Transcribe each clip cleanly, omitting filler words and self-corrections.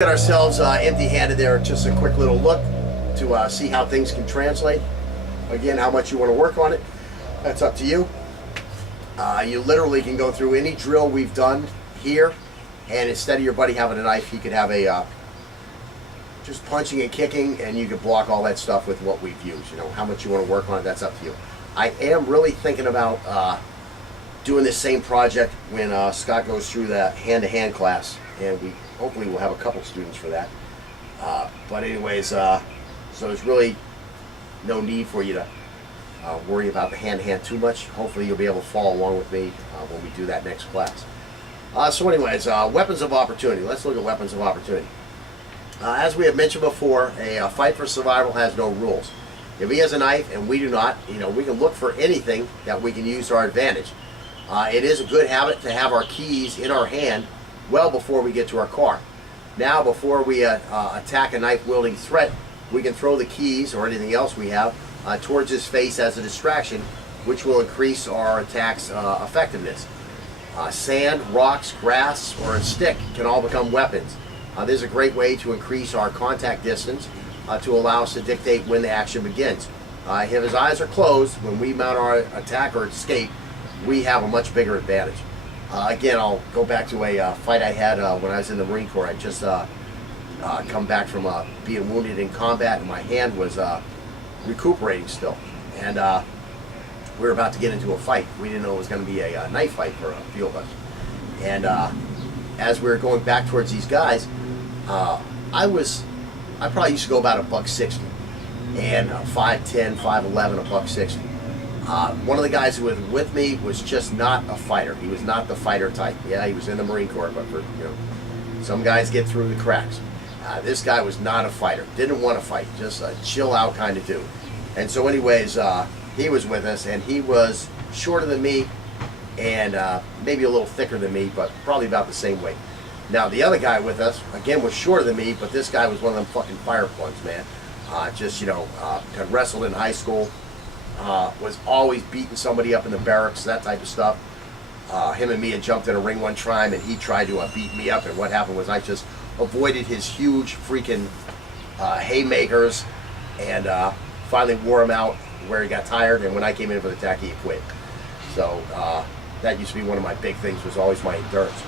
Got ourselves empty-handed there. Just a quick little look to see how things can translate. Again, how much you want to work on it, that's up to you. You literally can go through any drill we've done here, and instead of your buddy having a knife, he could have a just punching and kicking, and you could block all that stuff with what we've used. You know, how much you want to work on it, that's up to you. I am really thinking about doing this same project when Scott goes through that hand-to-hand class, and we hopefully we'll have a couple students for that. But anyways, so there's really no need for you to worry about the hand-to-hand too much. Hopefully you'll be able to follow along with me when we do that next class. So anyways, weapons of opportunity. Let's look at weapons of opportunity. As we have mentioned before, a fight for survival has no rules. If he has a knife and we do not, you know, we can look for anything that we can use to our advantage. It is a good habit to have our keys in our hand well before we get to our car. Now, before we attack a knife-wielding threat, we can throw the keys or anything else we have towards his face as a distraction, which will increase our attack's effectiveness. Sand, rocks, grass, or a stick can all become weapons. This is a great way to increase our contact distance to allow us to dictate when the action begins. If his eyes are closed, when we mount our attack or escape, we have a much bigger advantage. Again, I'll go back to a fight I had when I was in the Marine Corps. I just come back from being wounded in combat, and my hand was recuperating still. And we were about to get into a fight. We didn't know it was going to be a knife fight for a few of us. And as we were going back towards these guys, I probably used to go about $160, and 5'10", 5'11", $160. One of the guys who was with me was just not a fighter. He was not the fighter type. Yeah, he was in the Marine Corps, but for, you know, some guys get through the cracks. This guy was not a fighter. Didn't want to fight. Just a chill out kind of dude. And so anyways, he was with us, and he was shorter than me and maybe a little thicker than me, but probably about the same weight. Now, the other guy with us, again, was shorter than me, but this guy was one of them fucking fire plugs, man. Just, you know, had wrestled in high school. Was always beating somebody up in the barracks, that type of stuff. Him and me had jumped in a ring one time, and he tried to beat me up, and what happened was I just avoided his huge freaking haymakers, and finally wore him out where he got tired, and when I came in for the attack, he quit. So that used to be one of my big things, was always my endurance.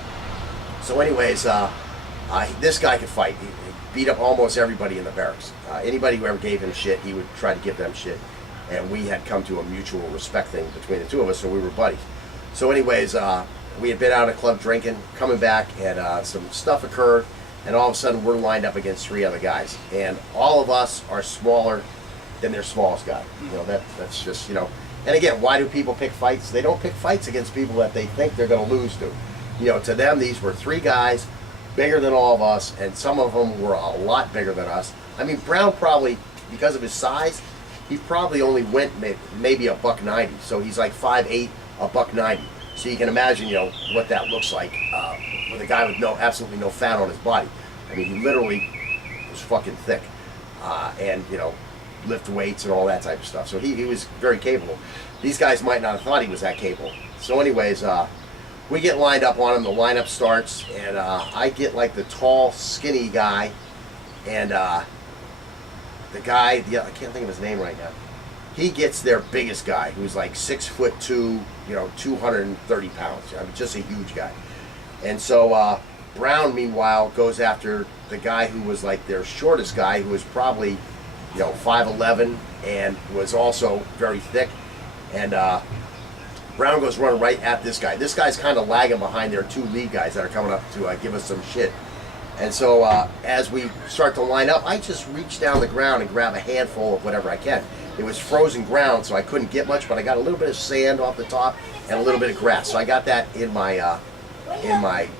So anyways, this guy could fight. He beat up almost everybody in the barracks. Anybody who ever gave him shit, he would try to give them shit. And we had come to a mutual respect thing between the two of us, so we were buddies. So anyways, we had been out at a club drinking, coming back, and some stuff occurred, and all of a sudden we're lined up against 3 other guys. And all of us are smaller than their smallest guy. You know, that's just, you know. And again, why do people pick fights? They don't pick fights against people that they think they're going to lose to. You know, to them, these were 3 guys, bigger than all of us, and some of them were a lot bigger than us. I mean, Brown probably, because of his size, he probably only went maybe $190, so he's like 5'8", $190. So you can imagine, you know, what that looks like with a guy with absolutely no fat on his body. I mean, he literally was fucking thick, and you know, lift weights and all that type of stuff. So he was very capable. These guys might not have thought he was that capable. So anyways, we get lined up on him. The lineup starts, and I get like the tall, skinny guy, and the guy, I can't think of his name right now. He gets their biggest guy, who's like 6'2", you know, 230 pounds. I mean, just a huge guy. And so Brown, meanwhile, goes after the guy who was like their shortest guy, who was probably, you know, 5'11", and was also very thick. And Brown goes running right at this guy. This guy's kind of lagging behind their 2 lead guys that are coming up to give us some shit. And so as we start to line up, I just reach down the ground and grab a handful of whatever I can. It was frozen ground, so I couldn't get much, but I got a little bit of sand off the top and a little bit of grass. So I got that in my,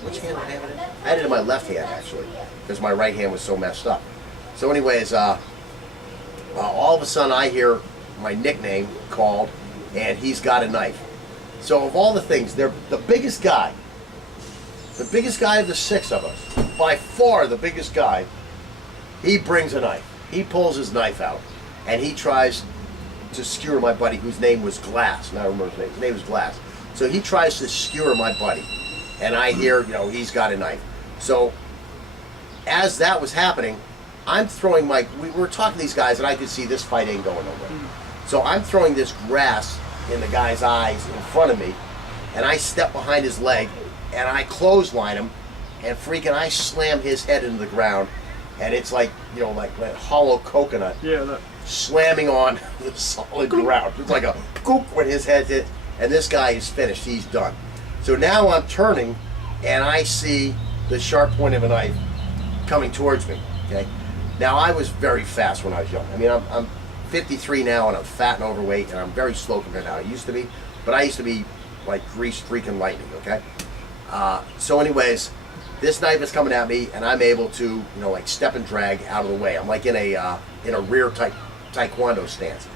which hand did I have it in? I had it in my left hand, actually, because my right hand was so messed up. So anyways, all of a sudden I hear my nickname called, and he's got a knife. So of all the things, they're the biggest guy. The biggest guy of the 6 of us, by far the biggest guy, he brings a knife. He pulls his knife out, and he tries to skewer my buddy, whose name was Glass. Now I remember his name. His name was Glass. So he tries to skewer my buddy, and I hear, you know, he's got a knife. So as that was happening, I'm throwing we were talking to these guys, and I could see this fight ain't going nowhere. So I'm throwing this grass in the guy's eyes in front of me, and I step behind his leg, and I clothesline him, and freaking I slam his head into the ground, and it's like, you know, like that hollow coconut slamming on the solid ground. It's like a goop when his head hit, and this guy is finished. He's done. So now I'm turning, and I see the sharp point of a knife coming towards me. Okay. Now I was very fast when I was young. I mean, I'm 53 now, and I'm fat and overweight, and I'm very slow compared to how I used to be. But I used to be like greased freaking lightning. Okay. So anyways, this knife is coming at me, and I'm able to, you know, like step and drag out of the way. I'm like in a rear type taekwondo stance.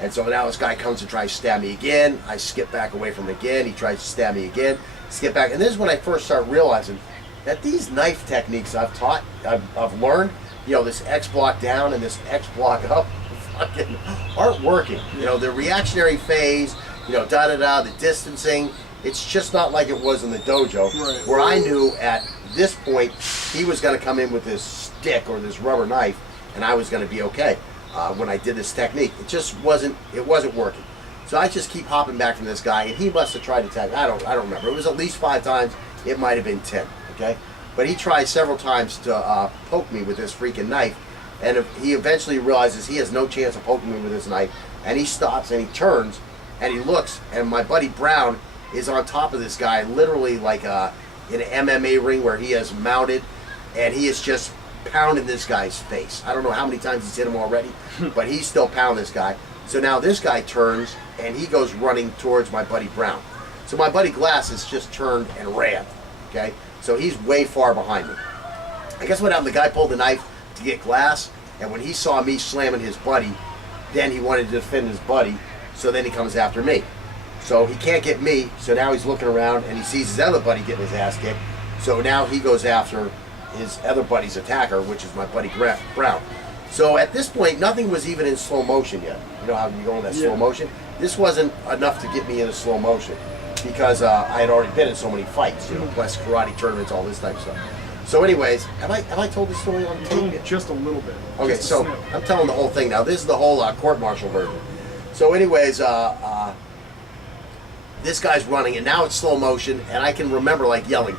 And so now this guy comes and tries to stab me again. I skip back away from him again. He tries to stab me again. Skip back. And this is when I first start realizing that these knife techniques I've learned, you know, this X block down and this X block up, fucking aren't working. You know, the reactionary phase, you know, the distancing, it's just not like it was in the dojo, where I knew at this point he was going to come in with this stick or this rubber knife, and I was going to be okay. When I did this technique, it wasn't working. So I just keep hopping back from this guy, and he must have tried to tag. I don't remember. It was at least 5 times. It might have been 10. Okay, but he tried several times to poke me with this freaking knife, and he eventually realizes he has no chance of poking me with this knife, and he stops and he turns and he looks, and my buddy Brown is on top of this guy, literally like in an MMA ring where he has mounted, and he is just pounding this guy's face. I don't know how many times he's hit him already, but he's still pounding this guy. So now this guy turns and he goes running towards my buddy Brown. So my buddy Glass has just turned and ran. Okay, so he's way far behind me. I guess what happened, the guy pulled the knife to get Glass, and when he saw me slamming his buddy, then he wanted to defend his buddy, so then he comes after me. So he can't get me, so now he's looking around and he sees his other buddy getting his ass kicked. So now he goes after his other buddy's attacker, which is my buddy Brown. So at this point, nothing was even in slow motion yet. You know how you go in that slow motion? This wasn't enough to get me into slow motion because I had already been in so many fights, you know, plus karate tournaments, all this type of stuff. So anyways, have I told the story on tape? Just a little bit. Okay, so I'm telling the whole thing now. This is the whole court-martial version. So anyways, this guy's running, and now it's slow motion, and I can remember like yelling,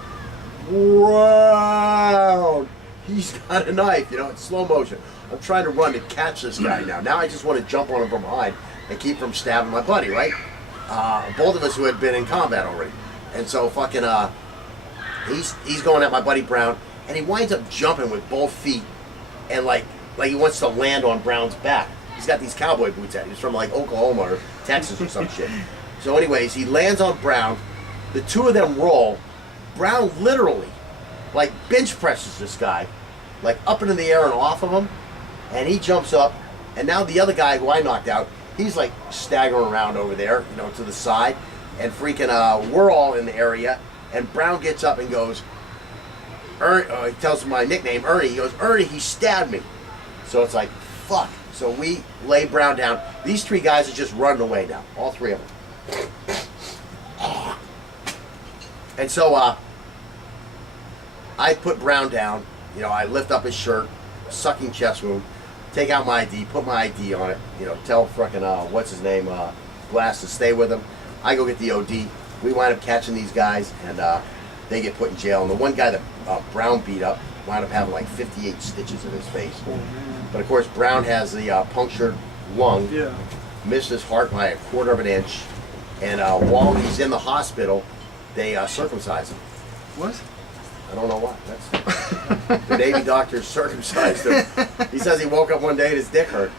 "Wow! He's got a knife!" You know, it's slow motion. I'm trying to run to catch this guy now. Now I just want to jump on him from behind and keep from stabbing my buddy, right? Both of us who had been in combat already. And so fucking, he's going at my buddy Brown, and he winds up jumping with both feet, and like he wants to land on Brown's back. He's got these cowboy boots at. He's from like Oklahoma or Texas or some shit. So anyways, he lands on Brown. The two of them roll. Brown literally, like, bench presses this guy, like, up into the air and off of him, and he jumps up, and now the other guy who I knocked out, he's, like, staggering around over there, you know, to the side, and freaking, we're all in the area, and Brown gets up and goes, he tells him my nickname, Ernie. He goes, "Ernie, he stabbed me." So it's like, fuck. So we lay Brown down. These 3 guys are just running away now, all 3 of them. And so I put Brown down, you know, I lift up his shirt, sucking chest wound, take out my ID, put my ID on it, you know, tell frickin' what's his name, Glass to stay with him. I go get the OD. We wind up catching these guys, and they get put in jail. And the one guy that Brown beat up wound up having like 58 stitches in his face. But of course, Brown has the punctured lung, missed his heart by a quarter of an inch, and while he's in the hospital, they circumcise him. What? I don't know what. That's the Navy doctors circumcised him. He says he woke up one day and his dick hurt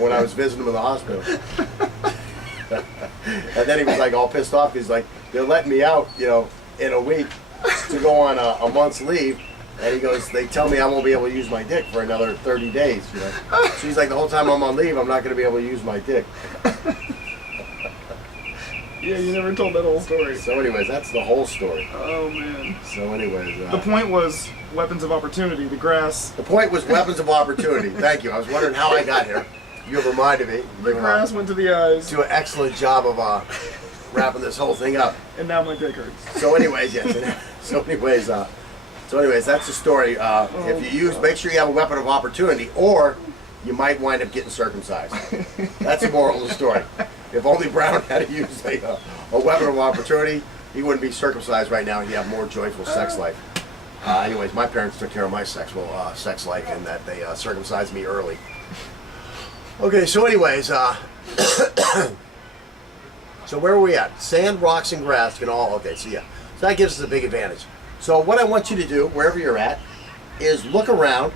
when I was visiting him in the hospital. And then he was like all pissed off because like they're letting me out, you know, in a week to go on a month's leave. And he goes, they tell me I won't be able to use my dick for another 30 days. You know? So he's like, the whole time I'm on leave, I'm not going to be able to use my dick. Yeah, you never told that whole story. So anyways, that's the whole story. Oh, man. So anyways. The point was weapons of opportunity, the grass. The point was weapons of opportunity. Thank you. I was wondering how I got here. You have reminded me. The grass went to the eyes. Do an excellent job of wrapping this whole thing up. And now my dick hurts. So anyways, yes. So anyways, So anyways, that's the story. If you use, make sure you have a weapon of opportunity, or you might wind up getting circumcised. That's the moral of the story. If only Brown had to use a weapon of opportunity, he wouldn't be circumcised right now. He'd have more joyful sex life. Anyways, my parents took care of my sex life in that they circumcised me early. Okay, so anyways, so where are we at? Sand, rocks, and grass can all, okay, so yeah. So that gives us a big advantage. So what I want you to do, wherever you're at, is look around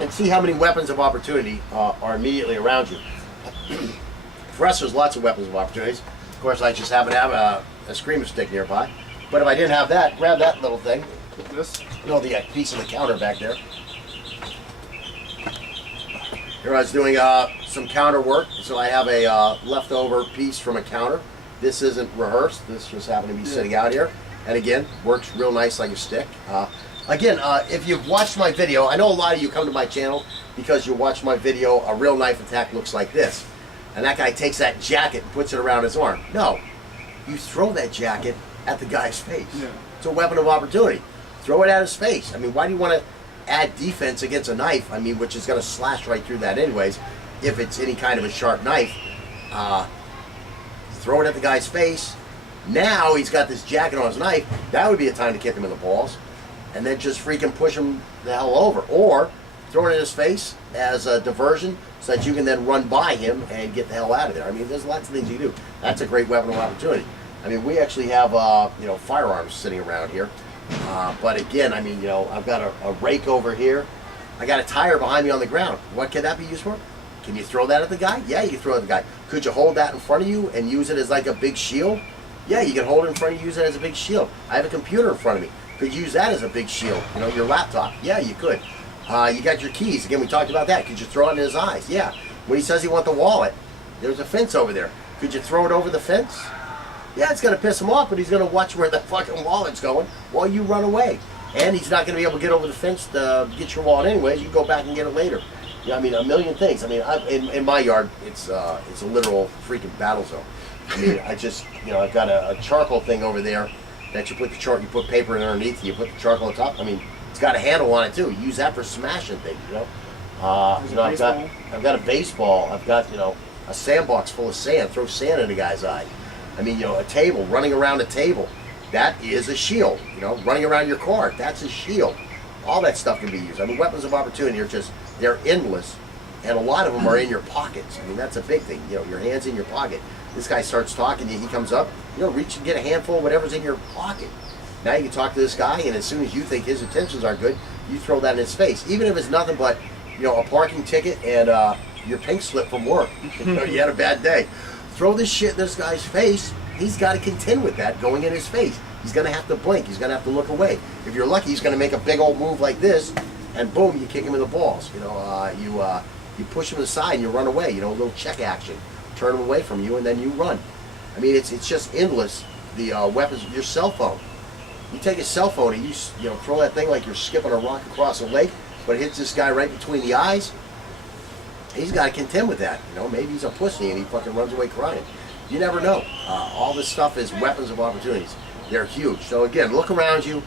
and see how many weapons of opportunity are immediately around you. For us, there's lots of weapons of opportunities. Of course, I just happen to have a screamer stick nearby. But if I didn't have that, grab that little thing. This? You know, the piece of the counter back there. Here I was doing some counter work, so I have a leftover piece from a counter. This isn't rehearsed. This just happened to be sitting out here. And again, works real nice like a stick. Again, if you've watched my video, I know a lot of you come to my channel because you watch my video, a real knife attack looks like this. And that guy takes that jacket and puts it around his arm. No, you throw that jacket at the guy's face. Yeah. It's a weapon of opportunity. Throw it at his face. I mean, why do you want to add defense against a knife? I mean, which is going to slash right through that anyways, if it's any kind of a sharp knife. Throw it at the guy's face. Now he's got this jacket on his knife. That would be a time to kick him in the balls. And then just freaking push him the hell over. Or throw it in his face as a diversion so that you can then run by him and get the hell out of there. I mean, there's lots of things you can do. That's a great weapon of opportunity. I mean, we actually have, firearms sitting around here. But again, I mean, I've got a rake over here. I got a tire behind me on the ground. What can that be used for? Can you throw that at the guy? Yeah, you can throw it at the guy. Could you hold that in front of you and use it as like a big shield? Yeah, you can hold it in front of you, use it as a big shield. I have a computer in front of me. Could you use that as a big shield? Your laptop. Yeah, you could. You got your keys. Again, we talked about that. Could you throw it in his eyes? Yeah. When he says he wants the wallet, there's a fence over there. Could you throw it over the fence? Yeah, it's going to piss him off, but he's going to watch where the fucking wallet's going while you run away. And he's not going to be able to get over the fence to get your wallet anyways. You can go back and get it later. I mean, a million things. I mean, in my yard, it's a literal freaking battle zone. I mean, I've got a charcoal thing over there that you put you put paper in underneath, you put the charcoal on top. I mean, it's got a handle on it too. You use that for smashing things, I've got a baseball. I've got, a sandbox full of sand. Throw sand in a guy's eye. I mean, a table, running around a table. That is a shield. Running around your car, that's a shield. All that stuff can be used. I mean, weapons of opportunity are they're endless. And a lot of them are in your pockets. I mean, that's a big thing. Your hand's in your pocket. This guy starts talking to you, he comes up, reach and get a handful of whatever's in your pocket. Now you can talk to this guy, and as soon as you think his intentions are good, you throw that in his face. Even if it's nothing but, a parking ticket and your pink slip from work. You had a bad day. Throw this shit in this guy's face. He's got to contend with that going in his face. He's going to have to blink. He's going to have to look away. If you're lucky, he's going to make a big old move like this, and boom, you kick him in the balls. You push him aside and you run away. A little check action. Turn him away from you, and then you run. I mean, it's just endless. The weapons. Your cell phone. You take a cell phone and you throw that thing like you're skipping a rock across a lake, but it hits this guy right between the eyes. He's got to contend with that. Maybe he's a pussy and he fucking runs away crying. You never know. All this stuff is weapons of opportunities. They're huge. So again, look around you.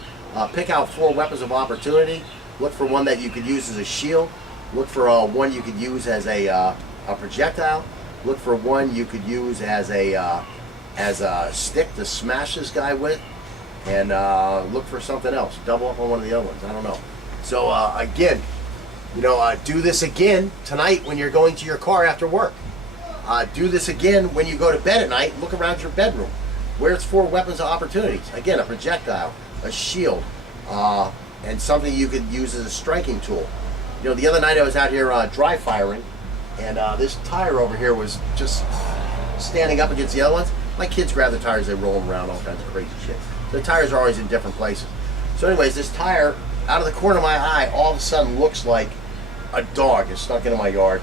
Pick out 4 weapons of opportunity. Look for one that you could use as a shield. Look for one you could use as a projectile. Look for one you could use as a stick to smash this guy with. And look for something else. Double up on one of the other ones. I don't know. So again, do this again tonight when you're going to your car after work. Do this again when you go to bed at night. Look around your bedroom. Where's 4 weapons of opportunities? Again, a projectile, a shield, and something you could use as a striking tool. The other night I was out here dry firing, and this tire over here was just standing up against the other ones. My kids grab the tires, they roll them around, all kinds of crazy shit. The tires are always in different places. So anyways, this tire, out of the corner of my eye, all of a sudden looks like a dog is stuck into my yard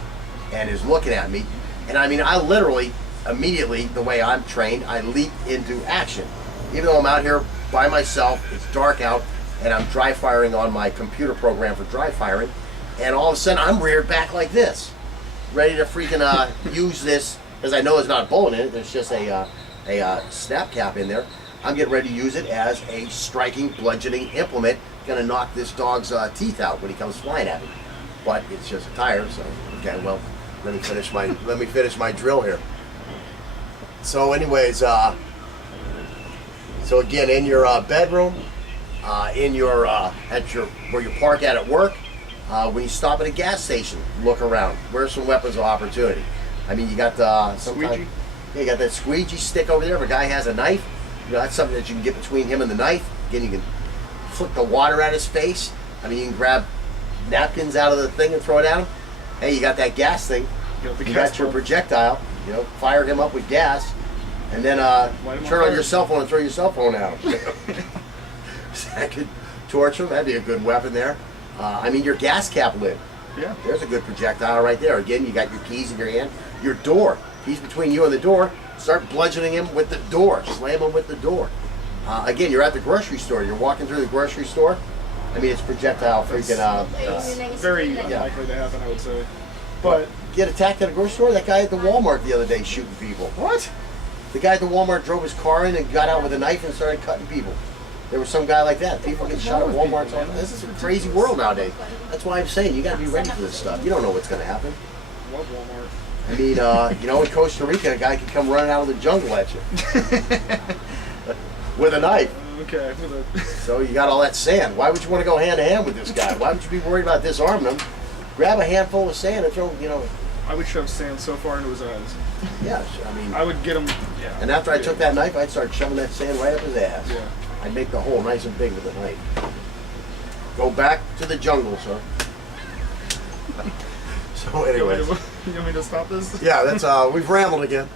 and is looking at me. And I mean, I literally, immediately, the way I'm trained, I leap into action. Even though I'm out here by myself, it's dark out, and I'm dry firing on my computer program for dry firing, and all of a sudden I'm reared back like this, ready to freaking use this, because I know there's not a bullet in it, there's just a snap cap in there. I'm getting ready to use it as a striking, bludgeoning implement. Gonna knock this dog's teeth out when he comes flying at me. But it's just a tire, so okay. Well, let me finish my drill here. So, anyways, so again, in your bedroom, in your where you park at work, when you stop at a gas station, look around. Where's some weapons of opportunity? I mean, you got Squeegee? Yeah, you got that squeegee stick over there. If a guy has a knife, you know, that's something that you can get between him and the knife. Again, you can flick the water at his face. I mean, you can grab napkins out of the thing and throw it at him. Hey, you got that gas thing. You got your projectile. You know, fire him up with gas, and then turn on your cell phone and throw your cell phone at him. That could torch him. That'd be a good weapon there. I mean, your gas cap lid. Yeah. There's a good projectile right there. Again, you got your keys in your hand. Your door. He's between you and the door. Start bludgeoning him with the door. Slam him with the door. Again, you're at the grocery store. You're walking through the grocery store. I mean, it's projectile freaking Very unlikely to happen, I would say. But get attacked at a grocery store. That guy at the Walmart the other day shooting people. what? The guy at the Walmart drove his car in and got out with a knife and started cutting people. There was some guy like that. People get shot at Walmart. This is a crazy world nowadays. That's why I'm saying you got to be ready for this stuff. You don't know what's going to happen. Love Walmart. I mean, you know, in Costa Rica, a guy could come running out of the jungle at you with a knife. Okay. So you got all that sand. Why would you want to go hand to hand with this guy? Why would you be worried about disarming him? Grab a handful of sand and throw, you know. I would shove sand so far into his eyes. Yeah, I mean. I would get him. Yeah. And after I took that knife, I'd start shoving that sand right up his ass. Yeah. I'd make the hole nice and big with the knife. Go back to the jungle, sir. So, anyways. You want me to stop this? Yeah, that's we've rambled again.